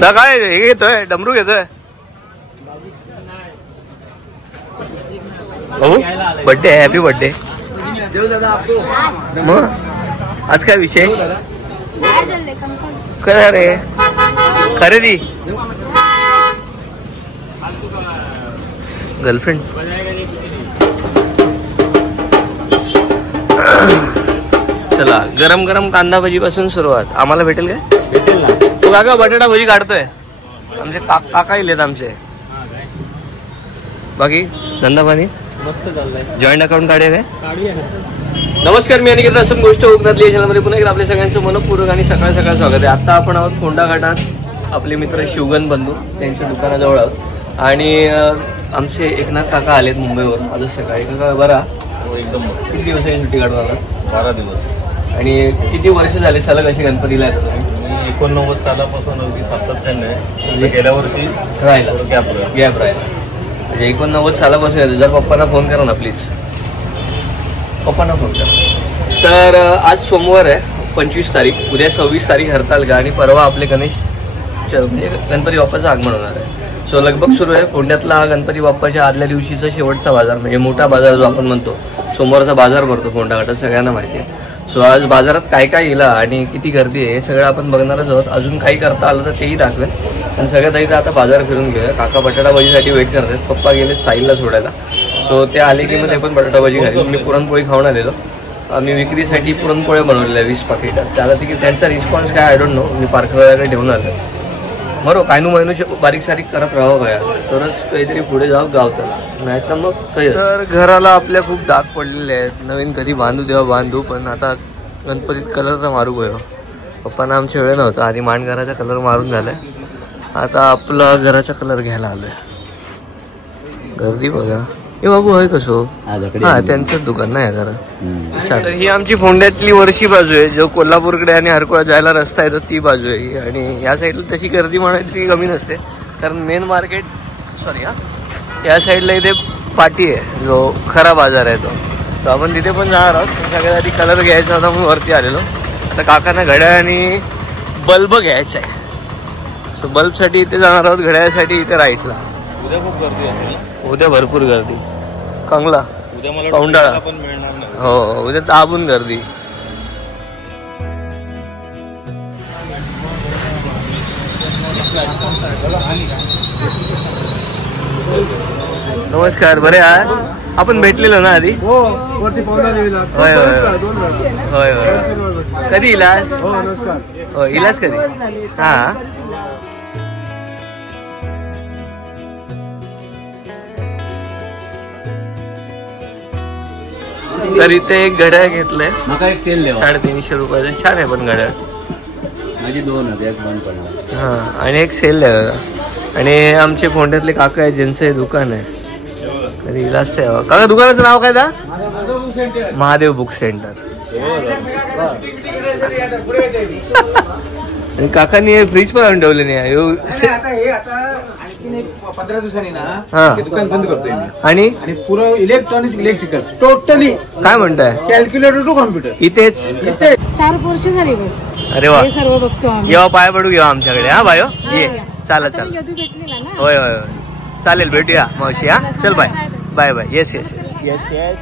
ना काय हे घेतोय डमरू घेतोय भाऊ बर्थडे आहे हॅपी बर्थडे मग आज काय विशेष काय रे खरेदी गर्लफ्रेंड चला गरम गरम कांदा भजी पासून सुरुवात आम्हाला भेटेल काय भेटेल ना तो काका बटाटा भजी काढतोय आमचे काका येलेत आमचे बाकी धंदा पाणी मस्त चाललाय जॉईंट अकाउंट काढूया काय नमस्कार मी अनिकेत रसम गोष्ट कोकणातली चॅनलमध्ये पुन्हा एकदा आपल्या सगळ्यांचं मनपूर्वक आणि सकाळ सकाळ स्वागत आहे. आता आपण आहोत फोंडा घाटात आपले मित्र शिवगन बंधू त्यांच्या दुकानाजवळ आहोत आणि आमचे एकनाथ काका आलेत मुंबईवरून आजच सकाळी. काका बरा एकदम किती दिवसाची सुट्टी काढून आला 12 दिवस आणि किती वर्ष झाले सलग अशी गणपतीला येतात तुम्ही 89 सालापासून अगदी सातत्याने म्हणजे गेल्या वर्षी राहिला गॅप राहिला म्हणजे 89 सालापासून येतो. जर पप्पांना फोन करा ना प्लीज पप्पांना फोन करा. तर आज सोमवार आहे 25 तारीख उद्या 26 तारीख हरतालिका आणि परवा आपले गणेश म्हणजे गणपती बाप्पाचं आगमन होणार आहे. सो लगभग सुरू आहे फोंड्यातला गणपती बाप्पाच्या आदल्या दिवशीचा शेवटचा बाजार म्हणजे मोठा बाजार जो आपण म्हणतो सोमवारचा बाजार भरतो फोंडा घाटात सगळ्यांना माहिती आहे. सो आज बाजारात काय काय येईल आणि किती गर्दी आहे हे सगळं आपण बघणारच आहोत. अजून काही करता आलं तर तेही दाखवेल पण सगळ्यात आधी आता बाजार फिरून घेऊया. काका बटाटा भजीसाठी वेट करतात पप्पा गेले साईलला सोडायला. सो ते आले की मग ते पण बटाटा भजी खाली. मी पुरणपोळी खाऊन आलेलो आम्ही विक्रीसाठी पुरणपोळ्या बनवलेल्या 20 पाकिटात. त्याला ती त्यांचा रिस्पॉन्स काय आय डोंट नो. मी पार्करवाल्याकडे ठेवून आलो बरोबर कायनू महिनू बारीक सारीक करत राहावं काय तरच काहीतरी पुढे जावं गाव त्याला नाही तर मग काही. तर घराला आपल्या खूप डाग पडलेले आहेत. नवीन कधी बांधू तेव्हा बांधू पण आता गणपतीत कलरचा मारू गयो. पप्पांना आमच्या वेळ नव्हता आधी मांडघराचा कलर मारून झालाय. आता आपला घराचा कलर घ्यायला आलोय. गर्दी बघा हे बाबू आहे कसो हा त्यांचंच दुकान नाही जरा. ही आमची फोंड्यातली वरची बाजू आहे जो कोल्हापूरकडे आणि हरकुळा जायला रस्ता आहे तो ती बाजू आहे. आणि या साईडला तशी गर्दी म्हणायची कमी नसते कारण मेन मार्केट सॉरी या साईडला इथे पाटी आहे जो खरा बाजार आहे तो आपण तिथे पण जाणार आहोत. सगळ्यात आधी कलर घ्यायचा होता म्हणून वरती आलेलो. आता काकांना घड्याळ आणि बल्ब घ्यायचा आहे. सो बल्बसाठी इथे जाणार आहोत घड्याळासाठी इथे राहायला. उद्या खूप गर्दी आहे उद्या भरपूर गर्दी कंगला उद्या मला पौंडाळा पण मिळणार नाही. हो उद्या दाबून गर्दी. नमस्कार बरे आहात आपण भेटलेलो ना आधी. वरती होय होय होय कधी इलाज हो इलाज कधी हा. तर इथे एक घड्याळ घेतलंय नका एक सेल द्यावा 350 रुपयाचं छान आहे पण घड्याळ माझी 2,000 बंद पडला हा आणि एक सेल द्या. आणि आमचे फोंड्यातले काका आहेत ज्यांचं दुकान आहे तरी इलाज ठेवा. काका दुकानाचं नाव काय दा महादेव बुक सेंटर. आणि काकांनी फ्रीज पण आणून ठेवले नाही 15 दिवसांनी ना दुकान बंद करतोय आणि पुरं इलेक्ट्रिकल्स टोटली काय म्हणताय कॅल्क्युलेटर टू कॉम्प्युटर इथेच 4 वर्ष झाली. अरे वा सर्व बघतो आम्ही. येवा पाय पडू घेऊ आमच्याकडे हा बायो ये चालेल चालेल होय होय चालेल भेटूया मावशी हा चल bye bye bye. Yes yes yes yes yes.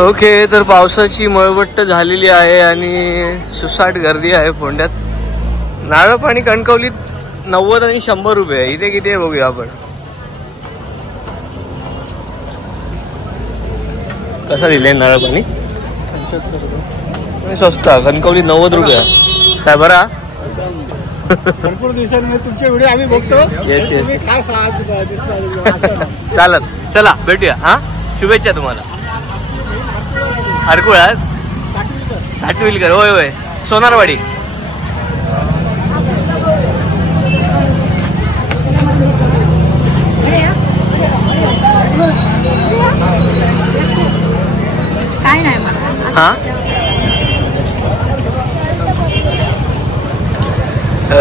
Okay तर पावसाची मळवट्ट झालेली आहे आणि सुसाट गर्दी आहे फोंड्यात. नारळ पाणी कणकवलीत 90 आणि 100 रुपये इथे किती आहे बघूया आपण. कसा दिले नारळ पाणी स्वस्त कणकवलीत 90 रुपये काय बरा. भरपूर दिवसांनी तुमचे व्हिडिओ आम्ही बघतो. येस येस काय चालत चला भेटूया हा. शुभेच्छा तुम्हाला. हरकुळात साठविलकर होय होय सोनारवाडी. काय नाही मला हा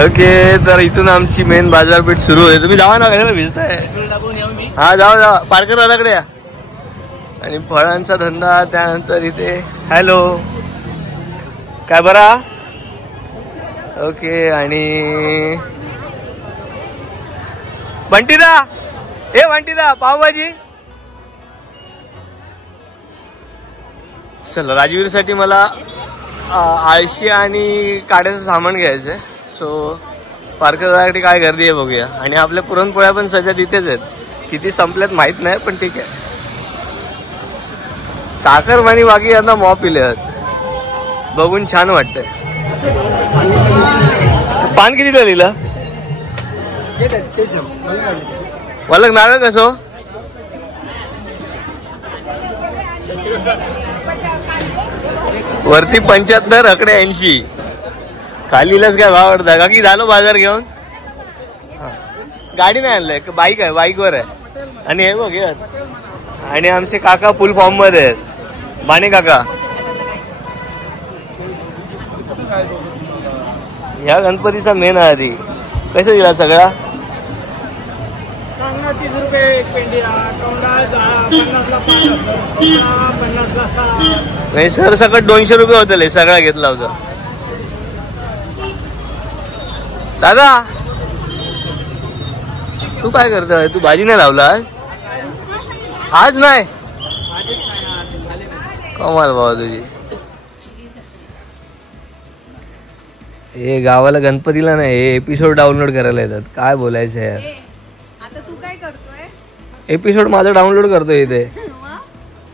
ओके तर इथून आमची मेन बाजारपेठ सुरू आहे. तुम्ही जावा ना कशाला भिजताय हा जावा जावा पार्कर दादाकडे या. आणि फळांचा धंदा त्यानंतर इथे हॅलो काय बरा. ओके. आणि बंटीदा, हे बंटीदा पावभाजी. चला राजवीरसाठी मला आळशी आणि काड्याचं सामान घ्यायचंय. सो पार्कसाठी काय गर्दी आहे बघूया. आणि आपल्या पुरणपोळ्या पण सध्या तिथेच आहेत. किती संपल्यात माहित नाही पण ठीक आहे. साखरमानी बाकी यांना मॉ पिले आहेत. बघून छान वाटतंय. पान कितीला दिलं. मला नारळ कसो. वरती 75 अकडे 80. खालीलाच काय भाव वाटतं का की झालो बाजार घेऊन. गाडी नाही आणलंय बाईक आहे. बाईकवर आहे. आणि हे बघ आणि आमचे काका फुल फॉर्म मध्ये आहेत. बाणे काका. ह्या गणपतीचा मेन आहे आधी. कसं दिला सगळा. 30 रुपये एक पेंडी. नाही सर सकट 200 रुपये होते. सगळा घेतला होता. दादा तू काय करतोय. तू भाजी नाही लावला आज. नाही कमाल बाबा तुझी. हे गावाला गणपतीला नाही हे एपिसोड डाउनलोड करायला येतात. काय बोलायचं यार. आता तू काय करतोय. एपिसोड माझा डाउनलोड करतोय इथे.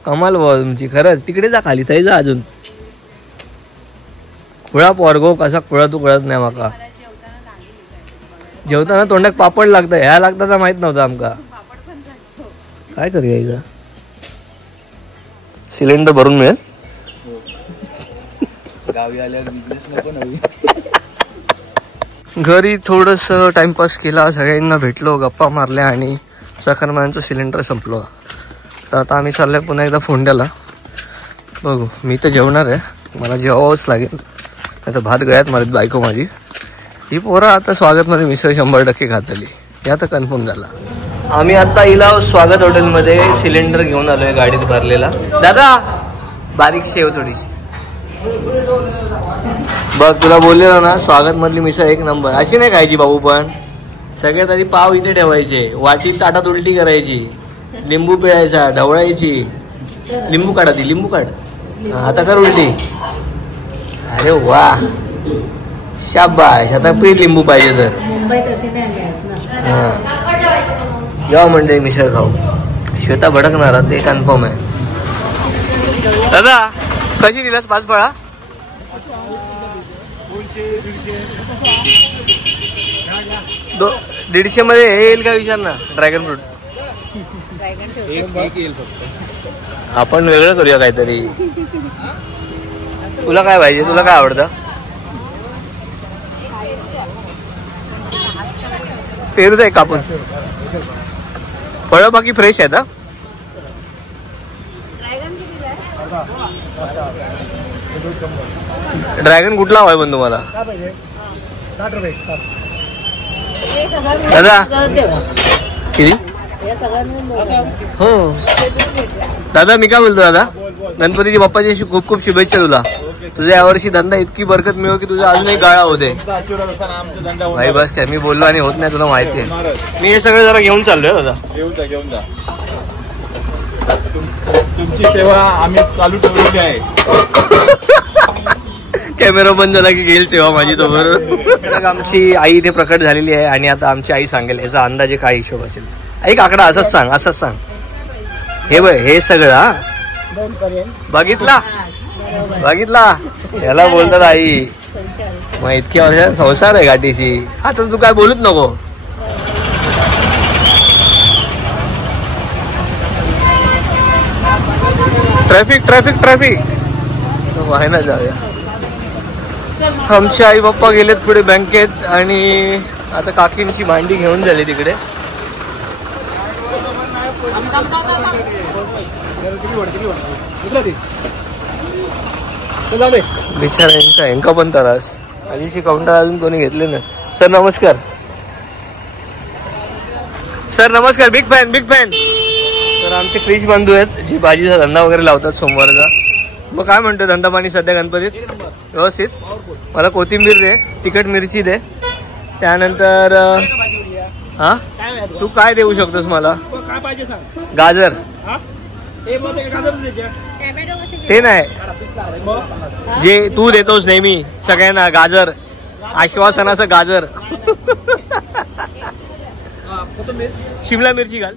कमाल बाबा तुमची खरंच. तिकडे जा खाली तरी जा अजून. खुळा पोरगो कसा खुळा तू कळत नाही माका. जेवताना तोंडात पापड लागतं. ह्या लागता माहित नव्हतं आमका. काय करूया इथं. सिलेंडर भरून मिळेल. गावी आल्यावर बिझनेस नको नवी. घरी थोडस टाइमपास केला. सगळ्यांना भेटलो गप्पा मारल्या आणि साखरमान्यांचं सिलेंडर संपलो. तर आता आम्ही चाललोय पुन्हा एकदा फोंड्याला. बघू मी तर जेवणार आहे. मला जेवावंच लागेल. आता भात गळ्यात मारत बायको माझी. ही पोरं आता स्वागतमध्ये मिसळ 100% खातली. हे आता कन्फर्म झाला. आम्ही आता इला स्वागत हॉटेलमध्ये सिलेंडर घेऊन आलोय गाडीत भरलेला. दादा बारीक शेव थोडीशी. बघ तुला बोललेलो ना स्वागत मधली मिसळ एक नंबर. अशी नाही खायची भाऊ. पण सगळ्यात आधी पाव इथे ठेवायचे. वाटीत ताटात उलटी करायची. लिंबू पिळायचा. ढवळायची. लिंबू काढा ती. लिंबू काढ. आता कर उलटी. अरे वा शाबाश. आता पीठ लिंबू पाहिजे तर. या म्हणजे मिसळ खाऊ. श्वेता भडकणार ते कन्फर्म आहे. दादा कशी दिलास 5 फळा. 150 मध्ये हे येईल का विचार ना. ड्रॅगन फ्रूट एक येईल फक्त. आपण वेगळं करूया काहीतरी. तुला काय पाहिजे. तुला काय आवडतं. पेरूच आहे कापून. फळं बाकी फ्रेश आहेत. ड्रॅगन कुठला हवाय पण तुम्हाला. दादा किती. हो दादा मी काय बोलतो. दादा गणपतीची बाप्पाची खूप खूप शुभेच्छा तुला. तुझ्या यावर्षी धंदा इतकी बरकत मिळो की तुझा अजूनही गाळा होते. भाई बस काय मी बोललो आणि होत नाही तुला माहिती आहे. मी हे सगळं जरा घेऊन चाललोय दादा. घेऊन जा. तुमची सेवा आम्ही चालू ठेवलेली आहे. कॅमेरा बंद झाला की घेईल सेवा माझी तो बरोबर. आमची आई इथे प्रकट झालेली आहे आणि आता आमची आई सांगेल याचा अंदाजे काय हिशोब असेल. ऐक आकडा असंच सांग. असंच सांग. हे बघ हे सगळं बघितला याला बोलतात आई. मग इतक्या वर्षात संसार आहे गाठीशी. आता तू काय बोलूच नको. ट्रॅफिक वाहना जाऊया. आमचे आई बाप्पा गेलेत पुढे बँकेत आणि आता काकींची भांडी घेऊन झाली तिकडे. बिचारा यांका पण त्रास. आधीची काउंटर अजून कोणी घेतले ना. सर नमस्कार. सर नमस्कार. Big fan. तर आमचे क्रिश बंधू आहेत जी भाजीचा धंदा वगैरे लावतात सोमवारचा. मग काय म्हणतोय धंदा पाणी सध्या गणपतीत? व्यवस्थित. मला कोथिंबीर दे, तिखट मिरची दे, त्यानंतर हा तू काय देऊ शकतोस मला? काय पाहिजे सांग. गाजर. टॅमॅटो ते नाही जे तू देतोस नेहमी सगळ्यांना, गाजर, आश्वासनाचं गाजर. शिमला मिरची घाल.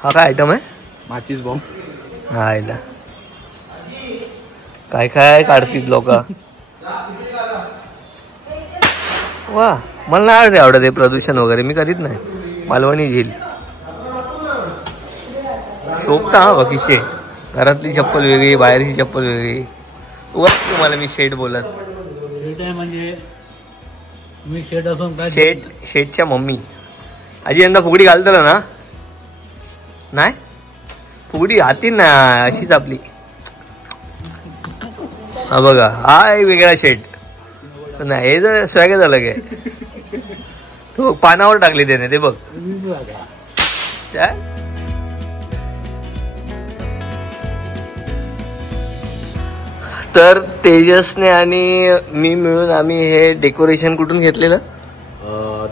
हा काय आयटम आहे? माचीस बॉम्ब. हा आयला काय काय काढतील लोक. वा मला नाही आवडत हे प्रदूषण वगैरे, मी करीत नाही. मालवणी झील शोभता हा बघिशे. घरातली चप्पल वेगळी, बाहेरची चप्पल वेगळी. तुम्हाला मी शेट बोलत. शेट आहे म्हणजे मी शेट असून काय? शेटच्या मम्मी. आजी यंदा फुगडी घालतला ना? नाही फुगडी हाती ना अशीच आपली. हा बघा हा एक वेगळा शेट. नाही हे जर स्वॅग झालं काय तो पानावर टाकले त्याने ते बघ. तर तेजसने आणि मी मिळून आम्ही हे डेकोरेशन कुठून घेतलेलं?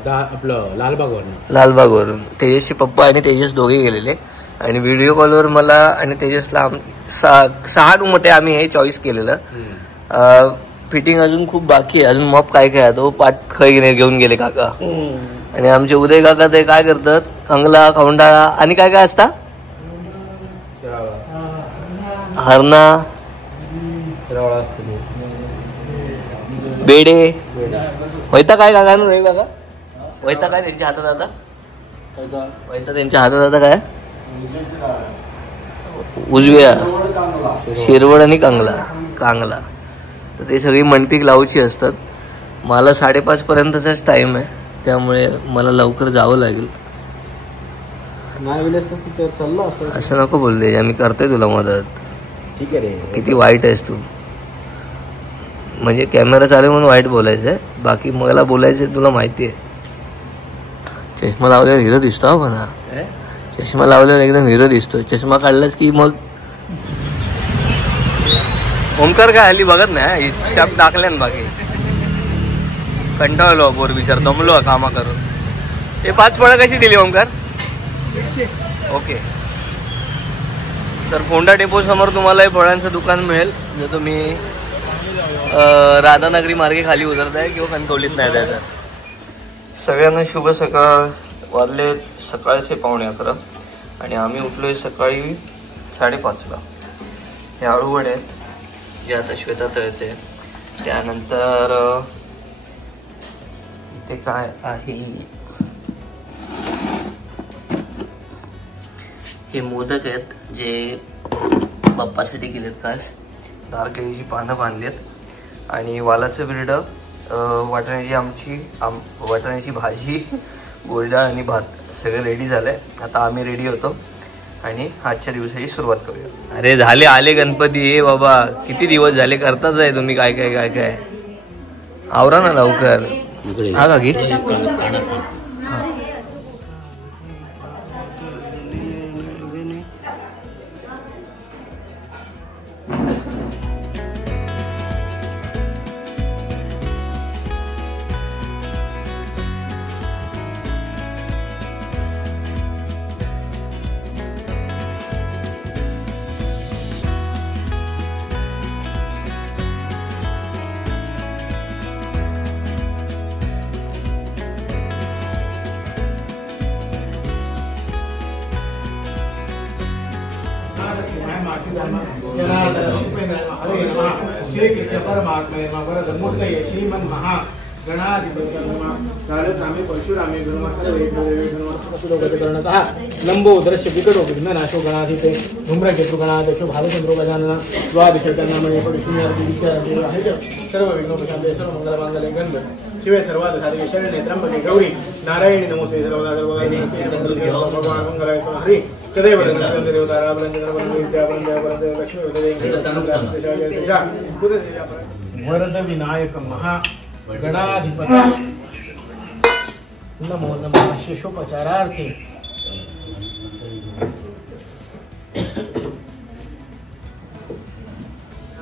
आपलं लालबागवरून. तेजसचे पप्पा आणि तेजस दोघे गेलेले आणि व्हिडिओ कॉलवर मला आणि तेजसला 6 रूमटे आम्ही हे चॉईस केलेलं. फिटिंग अजून खूप बाकी आहे. अजून मॉप काय काय तो पाठ खै घेऊन गेले काका. आणि आमचे उदय काका ते काय करतात, कंगला, खवंडाळा आणि काय काय असता, हरणा, बेडे. वैता काय काका ना रवी काका? वैता काय त्यांच्या हातात आता? वैता त्यांच्या हातात आता काय? उजव्या शिरवड आणि कांगला. तर ते सगळी मनपीक लावूची असतात. मला 5:30 पर्यंतचाच टाइम आहे, त्यामुळे मला लवकर जावं लागेल. असं नको बोलले, आम्ही करतोय तुला मदत. ठीक आहे रे. किती वाईट आहेस तू. म्हणजे कॅमेरा चालू म्हणून वाईट बोलायचंय, बाकी मला बोलायचं तुला माहिती आहे. चष्मा लावल्यावर हिरो दिसतो हा म्हणा. चष्मा लावल्यावर एकदम हिरो दिसतो. चष्मा काढलास की मग ओमकार काय हल्ली बघत नाही. हिशोब टाकल्यान बाकी कंटाळलो बोर विचार, दमलो कामा करून. हे 5 फळं कशी दिली ओमकार? ओके. तर फोंडा डेपो समोर तुम्हाला हे फळांचं दुकान मिळेल. जर तुम्ही राधानगरी मार्गे खाली उतरताय किंवा कणकवलीत नाही जायचं. सगळ्यांना शुभ सकाळ. वाजले सकाळचे 11:15 आणि आम्ही उठलोय सकाळी 5:30ला. हे आळूवडे आहेत जे आता श्वेता तळते. त्यानंतर ते काय आहे, हे मोदक आहेत जे बाप्पासाठी केलेत खास. दारकेळीची पानं बांधलेत आणि वालाचं बिरडं, वाटाण्याची भाजी, गोळडाळ आणि भात सगळं रेडी झालंय. आता आम्ही रेडी होतो आणि आजच्या दिवसाची सुरुवात करूया. अरे झाले आले गणपती. हे बाबा किती दिवस झाले करताच आहे तुम्ही काय काय काय काय. आवरा ना लवकर. हा का की लंबो दृश्य विकटो विघ्ननाशो गणाधिपे धूम्रकेतु गणाध्यक्षो भालचंद्रो गजानन द्वादशकर्णामणि सर्व विघ्नोपशान्ते सर्व मंगलमांगल्ये गंध शिवे सर्वाद साधिके शरण्ये त्र्यंबके गौरी नारायणी नमोस्ते सर्वदा भगवान मंगलाय हरि तदेव देवता वरद विनायक महागणाधिपती नमो नमः शेषोपचारार्थे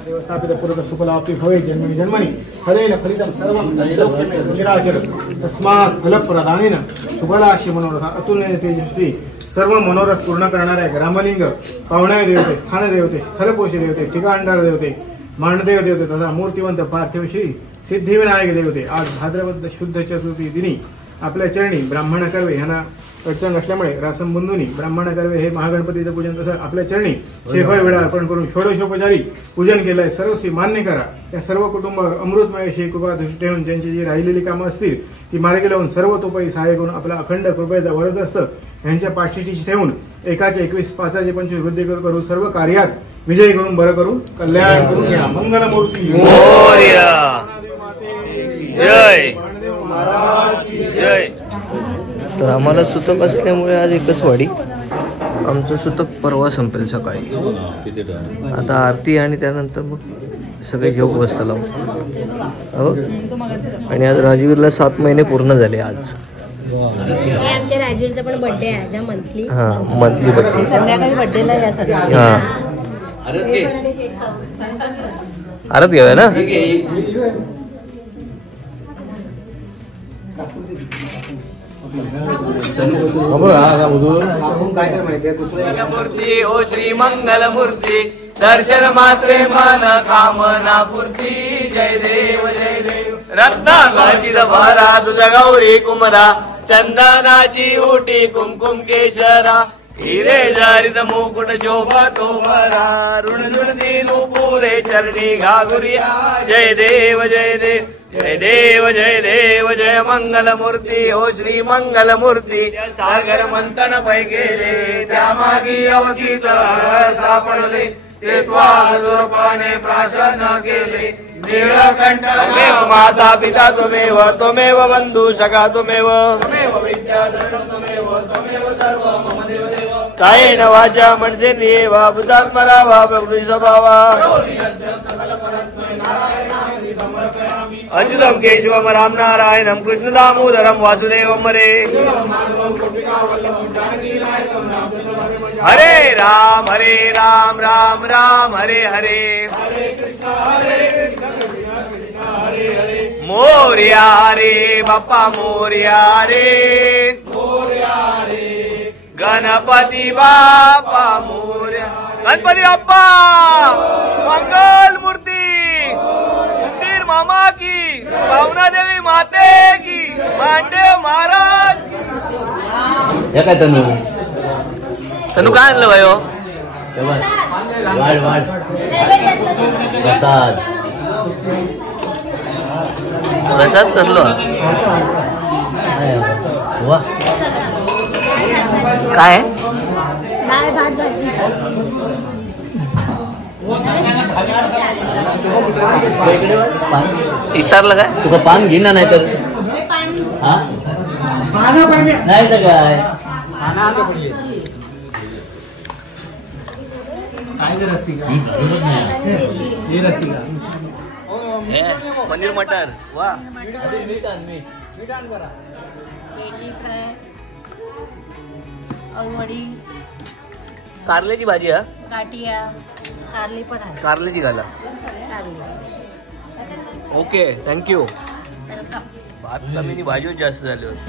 देवस्थापित पुरत सुफलाप्ति भवे जन्मनि जन्मनि फलेन फलितं सर्वं त्रैलोक्यमे सुचिराचर तस्मात् फलप्रदानेन शुभलाशि मनोरथ अतुल्य तेजस्वी सर्व मनोरथ पूर्ण करणाऱ्या ग्रामलिंग पावणाय देवते स्थान देवते स्थलपोषी देवते ठिकाणदार देवते मांडदेव देवते तथा मूर्तिवंत पार्थिव श्री सिद्धिविनायक देवते आज भाद्रपद शुद्ध चतुर्थी दिनी आपल्या चरणी ब्राह्मण कर्वे यांना अडचण असल्यामुळे रासम बंधूंनी ब्राह्मण कर्वे हे महागणपतीचं पूजन तसं आपल्या चरणी श्रीफळ वेळा अर्पण करून षोडशोपचारी पूजन केलंय. सर्वस्वी मान्य करा. या सर्व कुटुंबावर अमृतमय श्री कृपा दृष्टी ठेवून ज्यांची जी राहिलेली कामं असतील ती मार्गी लावून सर्वतोपरी सहाय्य करून आपला अखंड कृपेचा वरद असतं यांच्या पाठीशी ठेवून 1/21 5/25 वृद्धी करून सर्व कार्यात विजयी करून बरं करून कल्याण करून घ्या. मंगलमूर्ती जय जय. तर आम्हाला सुतक असल्यामुळे आज एकच वाडी. आमचं सुतक परवा संपेल सकाळी. आता आरती आणि त्यानंतर मग सगळे जेव बसता लावून. आणि आज राजवीरला 7 महिने पूर्ण झाले आज. आमच्या राजवीरचा पण बर्थडे आहे आज मंथली. हा मंथली बर्थडे संध्याकाळी बर्थडेला या सगळ्या. हा आरत घेऊया ना. मूर्ती ओ श्री मंगल मूर्ती दर्शन मात्रे मन कामना पूर्ती. जय देव जय देव. रत्नांगाची भरा तुझ गौरी कुमरा चंदनाची उटी कुमकुम केशरा हिरे जरित मुकुट शोभा तो भरा ऋण दीनु पुरे चरणी घागुरिया. जय देव जय देव जय देव जय देव जय मंगल मूर्ती ओ श्री मंगल मूर्ती. सागर मंथन पै गेले त्यामागी अवचित सापडले ते स्वरूपाने प्राशन केले. नीळकंठ त्वमेव माता पिता त्वमेव त्वमेव बंधू सखा त्वमेव विद्याधर त्वमेव त्वमेव सर्व मम देवदेव. कायेन वाचा मनसेन्द्रियेवा भूतात्मना वा प्रकृती स्वभावा. अच्युतम केशवम राम नारायणम कृष्ण दामोदरम वासुदेवम हरे. हरे राम राम राम हरे हरे. मोरया रे बाप्पा मोरया रे. गणपती बाप्पा मोरया. गणपती बाप्पा मंगल मूर्ती मंदिर मामा की पावना देवी माते की मांडेव महाराज. हे काय तनु काय आणलं भाई हो. वाढ वाढ प्रसाद प्रसाद कसलो वा काय डाळ भात भाजी. इतारलं काय तुका पान घे ना. नाही तर हा नाही तर काय पनीर मटर वा. अळवडी कारल्याची भाजी. हा गाठिया कारली पण आहे. कारल्याची घाला. कारली ओके थँक्यू. वेलकम. भात कमी भाजी जास्त झाली होती.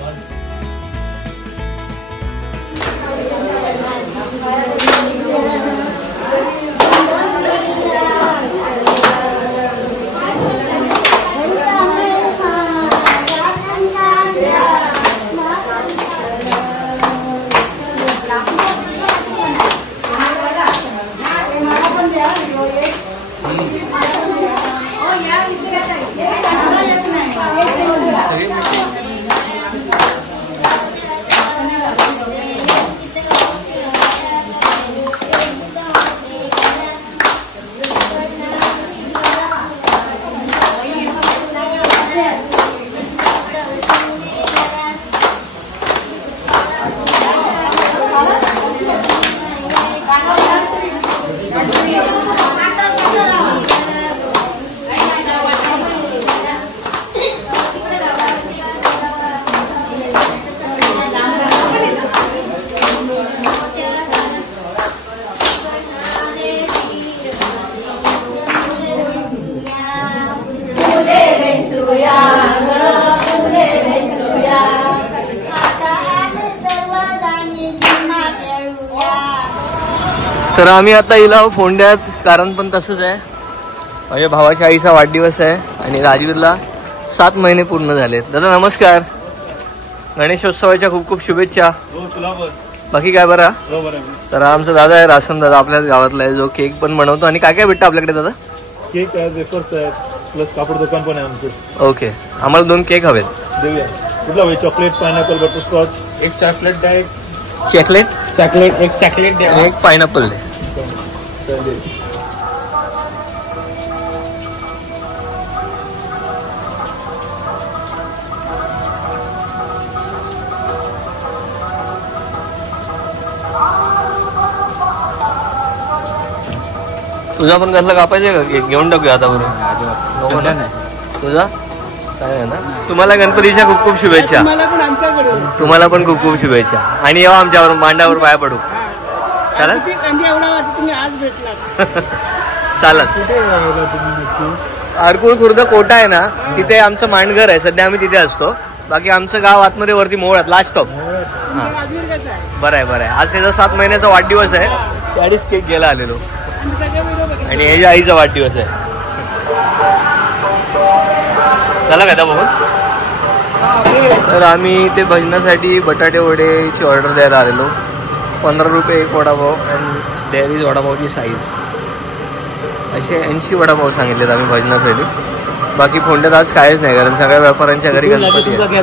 तर आम्ही आता इला फोंड्यात, कारण पण तसंच आहे, माझ्या भावाच्या आईचा वाढदिवस आहे आणि राजवीरला 7 महिने पूर्ण झालेत. दादा नमस्कार, गणेशोत्सवाच्या खूप खूप शुभेच्छा. बाकी काय बरं? तर आमचा दादा आहे रासन दादा, आपल्याच गावातला आहे, जो केक पण बनवतो. आणि काय काय भेटतं आपल्याकडे दादा? केक आहे, वेफर्स आहेत, प्लस कापड दुकान पण आहे आमचं. ओके, आम्हाला 2 केक हवेत. देऊया. कुठला हवे? Chocolate, pineapple, butterscotch. एक चॉकलेट द्या, एक चॉकलेट, एक चॉकलेट द्या, एक पायनॅपल दे. तुझा पण कसला कापायचं का केक? घेऊन टाकूया आता बरोबर. तुझा काय आहे ना. तुम्हाला गणपतीच्या खूप खूप शुभेच्छा. तुम्हाला पण खूप खूप शुभेच्छा. आणि येवा आमच्यावर मांडावर पाया पडू. चालत चालत. हरकुळ खुर्द कोटा आहे ना, तिथे आमचं मांडघर आहे. सध्या आम्ही तिथे असतो. बाकी आमचं गाव आतमध्ये वरती मोहळात लास्ट स्टॉप. हा बरं आहे बरं आहे. आज त्याचा 7 महिन्याचा वाढदिवस आहे. त्याआधीच केक घ्यायला आलेलो. आणि ह्याच्या आईचा वाढदिवस आहे. चला का बघून. तर आम्ही ते भजनासाठी बटाटे वडेची ऑर्डर द्यायला आलेलो. 15 रुपये एक वडापाव आणि डेअरीज वडापावची साईज असे 80 वडापाव सांगितलेत आम्ही भजनासाठी. बाकी फोंड्यात आज कायच नाही, कारण सगळ्या व्यापाऱ्यांच्या घरी गणपती आहे.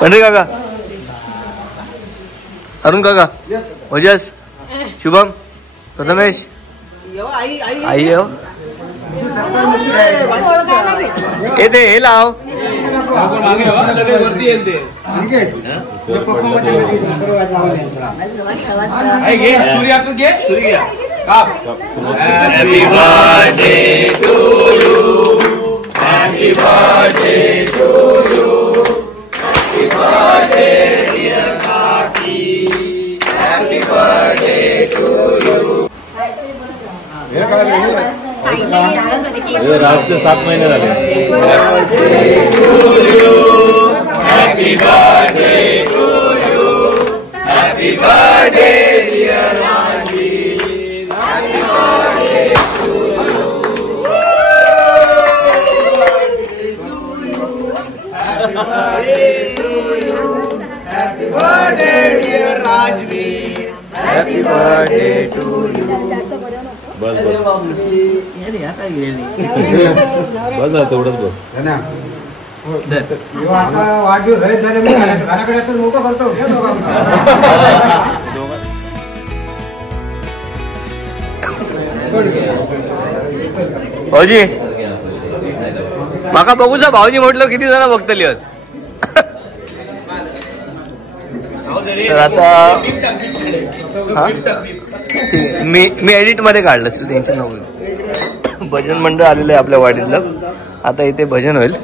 पंढरी काका, अरुण काका, ओजस, शुभम, प्रथमेश, आई येऊ येते हे लाव. Happy birthday to you. Happy birthday to you. Happy birthday dear Kaki. Happy birthday to you. रातचे 7 महिने झाले. Happy birthday to you. Happy birthday dear Kaki. Happy birthday to you. Happy birthday to you. Happy birthday dear Rajveer. Happy birthday to you. बस बस तेवढंच बस. वाढदिवस झाले घराकडे मोठं करतो. भाऊजी माका बघूचा. भाऊजी म्हटलं किती जण बघतली आहेत. तर आता मी एडिट मध्ये काढलं असेल, टेन्शन नको. भजन मंडळ आलेलं आहे आपल्या वाडीतलं. आता इथे भजन होईल.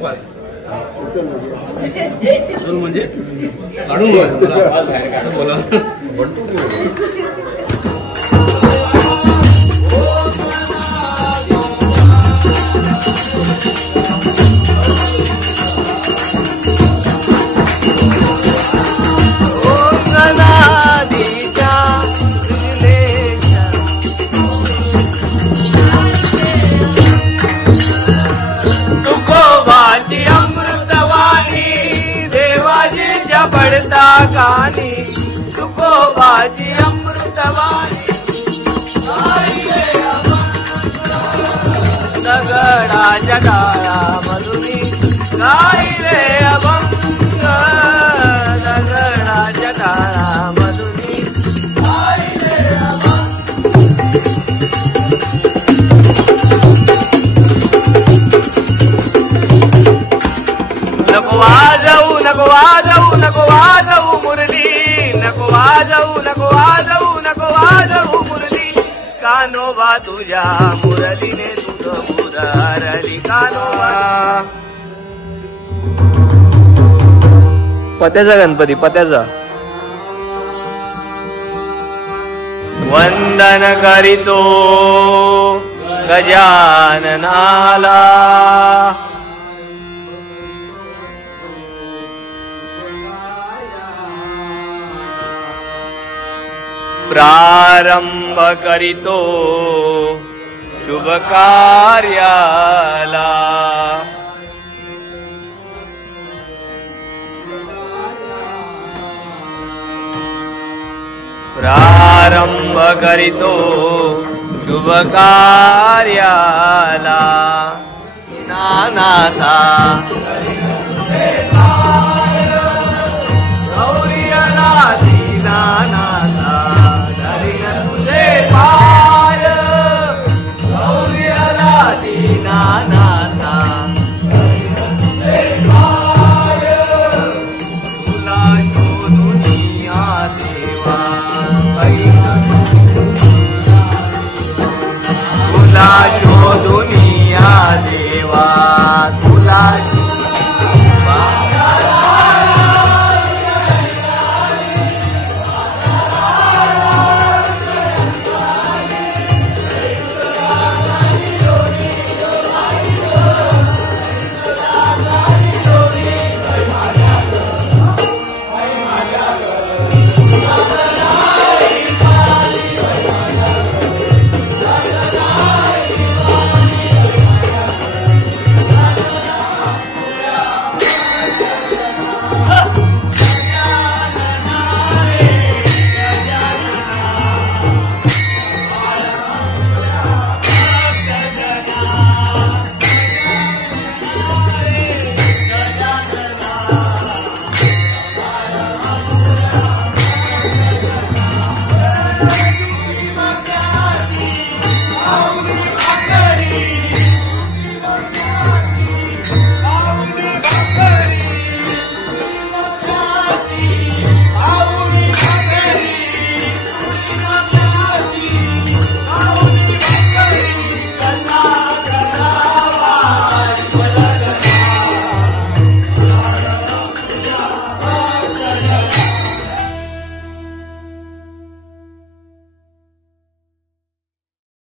पडता कानी तुकोबाची अमृतवाणी. दगडाच्या डाळा मधुरी गाई रे अभंग. दगडाच्या डाळा मधुरी गाई रे अभंग. नको वाजवू नको वाजवू नको वाजवू मुरली. नको वाजवू नको वाजवू नको वाजवू मुरली. कानोबा तुझ्या मुरलीने तुझं मुरारली. कानोबा पत्याचा गणपती पत्याचा. वंदन करीतो गजाननाला. प्रारंभ करीतो शुभ कार्याला प्रारंभ करीतो शुभ कार्याला नानासा गौरीला दीनानासा धरिण तुझे पाय गौरीला दीनानासा तुला शोधुनिया देवा तुला शोधुनिया देवा तुला